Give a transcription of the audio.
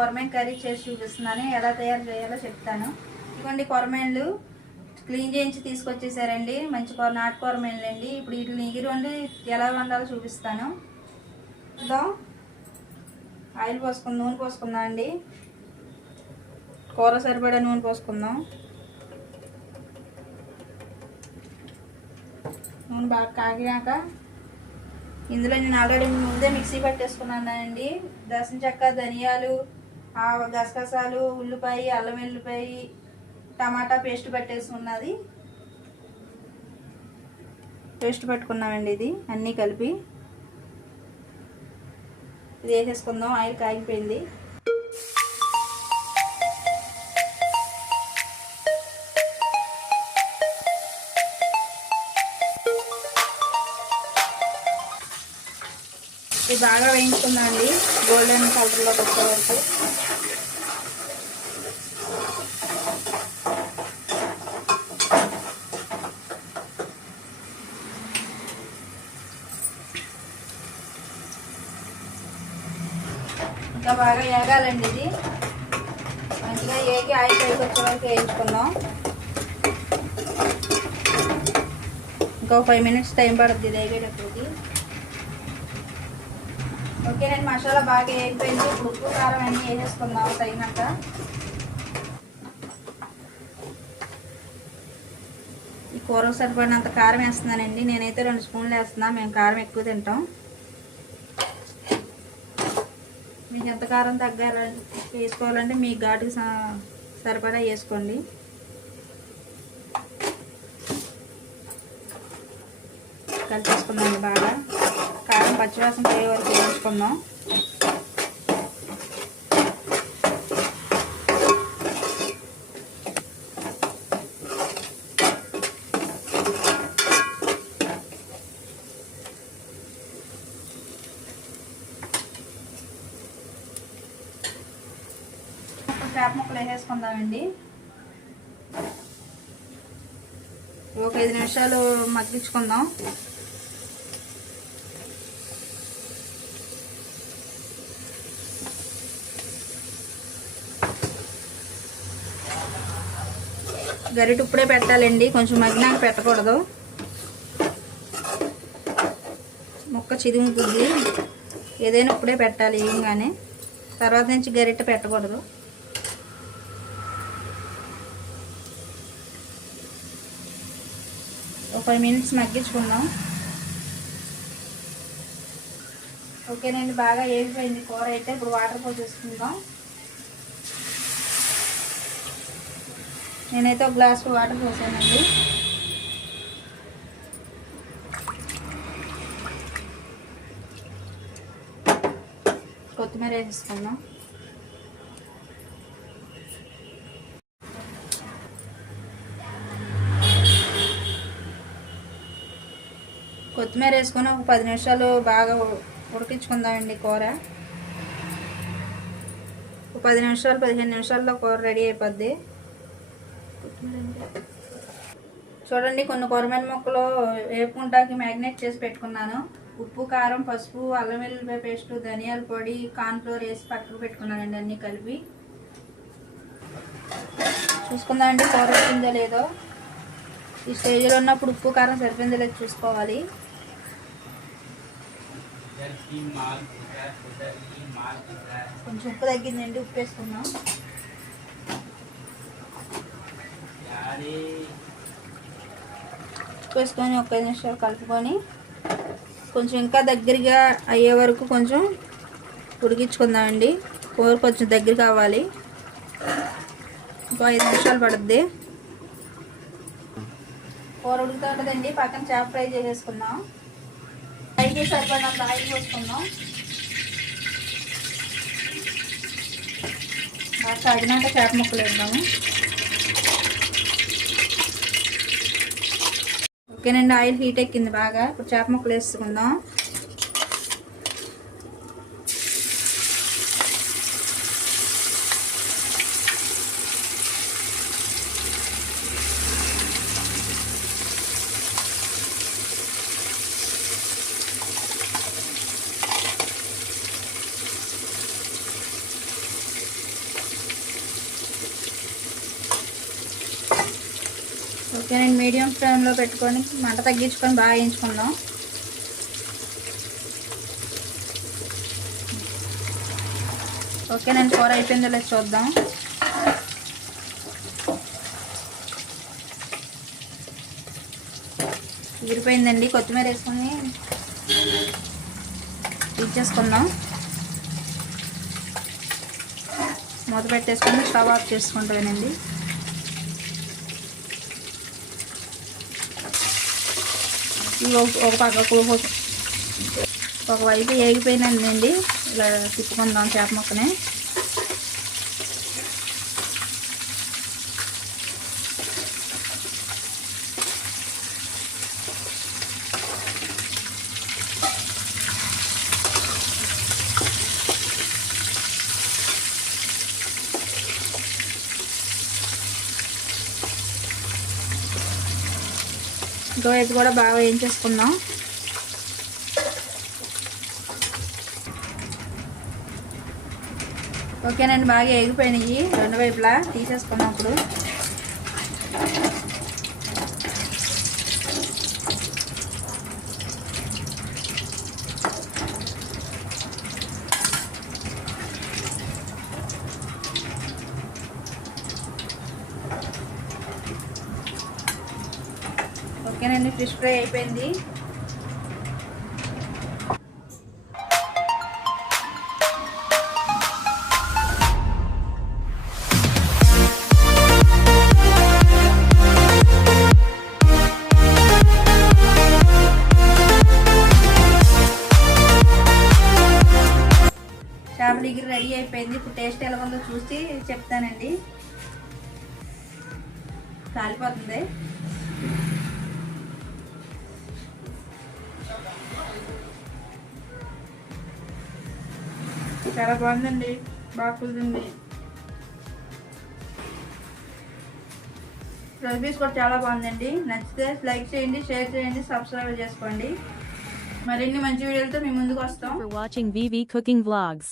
కొరమేను curry చేసి చూపిస్తున్నాను. ఎలా తయారు చేయాలో చెప్తాను. ఇదిగోండి కొరమేన్లు క్లీన్ చేయించి తీసుకొచ్చేసారండి. మంచి నాటు కొరమేన్లండి. ఇప్పుడు వీటిని ఎగిరి వండి ఎలా వండాలో చూపిస్తాను. ఇదో ఆయిల్ పోసుకుందాం, నూనె పోసుకుందాం అండి. కూర సరిపడా నూనె పోసుకుందాం. నూనె బాగా కాగినాక ఇందులో నేను ఆల్రెడీ ముందే మిక్సీ పట్టేసుకున్నానండి. దాల్చిన చెక్క, ధనియాలు, గసగసాలు, ఉల్లిపాయ, అల్లం వెల్లిపాయ, టమాటా పేస్ట్ పట్టేసుకున్నది. పేస్ట్ పట్టుకున్నామండి. ఇది అన్నీ కలిపి ఇది వేసేసుకుందాం. ఆయిల్ కాగిపోయింది. ఇది బాగా వేయించుకుందామండి, గోల్డెన్ కలర్లో వచ్చే వరకు. ఇంకా బాగా వేగాలండి. ఇది మంచిగా ఏగి ఆయిల్ పైకి వచ్చే వరకు వేయించుకుందాం. ఇంకో 5 minutes టైం పడుతుంది ఇది వేగేటప్పటికి. ఓకే, నేను మసాలా బాగా వేగిపోయింది. ఇప్పుడు ఉప్పు కారం అన్నీ వేసేసుకుందాం తగినాక. ఈ కూరకు సరిపడినంత కారం వేస్తున్నానండి. నేనైతే 2 స్పూన్లు వేస్తున్నాను. మేము కారం ఎక్కువ తింటాం. మీకు ఎంత కారం తగ్గాలంటే వేసుకోవాలంటే మీ ఘాటుకి సరిపడా వేసుకోండి. కలిపేసుకుందాం బాగా. కారం పచ్చివాసన పోయే వరకు వేయించుకుందాం. చేప ముక్కలు వేసేసుకుందామండి. ఒక 5 నిమిషాలు మగ్గించుకుందాం. గరిట ఇప్పుడే పెట్టాలండి, కొంచెం మగ్గినాక పెట్టకూడదు. ముక్క చిదుముతుంది. ఏదైనా ఇప్పుడే పెట్టాలి ఏంగానే, తర్వాత నుంచి గరిట పెట్టకూడదు. ఒక 5 minutes మగ్గించుకుందాం. ఓకేనండి, బాగా వేగిపోయింది కూర అయితే. ఇప్పుడు వాటర్ పోసేసుకుందాం. నేనైతే ఒక గ్లాస్ వాటర్ పోసానండి. కొత్తిమీర వేసేసుకుందాం. కొత్తిమీర వేసుకొని ఒక 10 నిమిషాలు బాగా ఉడికించుకుందామండి కూర. ఒక 10 నిమిషాలు 15 నిమిషాల్లో కూర రెడీ అయిపోద్ది. చూడండి, కొన్ని కొరమేను ముక్కలు వేపుకుంటాకి మ్యాగ్నేట్ చేసి పెట్టుకున్నాను. ఉప్పు, కారం, పసుపు, అల్లం వెల్లుల్లిపాయ పేస్ట్, ధనియాల పొడి, కార్న్ఫ్లోర్ వేసి పక్కకు పెట్టుకున్నానండి. అన్నీ కలిపి చూసుకుందామండి కూర వచ్చిందో లేదో. ఈ స్టేజ్లో ఉన్నప్పుడు ఉప్పు కారం సరిపోయిందో లేదో చూసుకోవాలి. కొంచెం ఉప్పు తగ్గిందండి, ఉప్పు వేసుకున్నాం. వేసుకొని ఒక 5 నిమిషాలు కలుపుకొని కొంచెం ఇంకా దగ్గరగా అయ్యే వరకు కొంచెం ఉడికించుకుందామండి. కూర కొంచెం దగ్గర కావాలి. ఇంకో 5 నిమిషాలు పడుద్ది. కూర ఉడుకుతూ ఉంటుందండి. పక్కన చేప ఫ్రై చేసేసుకుందాం. ఫ్రైకి సరిపడినంత ఆయిల్ పోసుకుందాం. బాగా కాగినాక చేప ముక్కలు వేద్దాము. ఓకేనండి, ఆయిల్ హీట్ ఎక్కింది బాగా. ఇప్పుడు చేప ముక్కలు వేసుకుందాం. నేను మీడియం ఫ్లేమ్లో పెట్టుకొని మంట తగ్గించుకొని బాగా వేయించుకుందాం. ఓకే, నేను కూర అయిపోయిందో లేదు చూద్దాం. ఎగిరిపోయిందండి. కొత్తిమీర వేసుకొని ఇచ్చేసుకుందాం. మూత పెట్టేసుకొని స్టవ్ ఆఫ్ చేసుకుంటానండి. ఒకవైపు ఏగిపోయినండి. ఇలా తిప్పుకుందాం చేప ముక్కని. ఇంకోవైపు కూడా బాగా వేయించేసుకుందాం. ఓకేనండి, బాగా ఎగిపోయినాయి రెండు వైపులా. తీసేసుకున్నాం ఇప్పుడు. ఓకేనండి, ఫిష్ ఫ్రై అయిపోయింది. చేపల ఎగిరి రెడీ అయిపోయింది. ఇప్పుడు టేస్ట్ ఎలా ఉందో చూసి చెప్తానండి. కాలిపోతుంది. చాలా బాగుందండి, బాగా కుదిరింది. రెసిపీస్ కూడా చాలా బాగుందండి. నచ్చితే లైక్ చేయండి, షేర్ చేయండి, సబ్స్క్రైబ్ చేసుకోండి. మరిన్ని మంచి వీడియోలతో మీ ముందుకు వస్తాం. For watching VV Cooking Vlogs.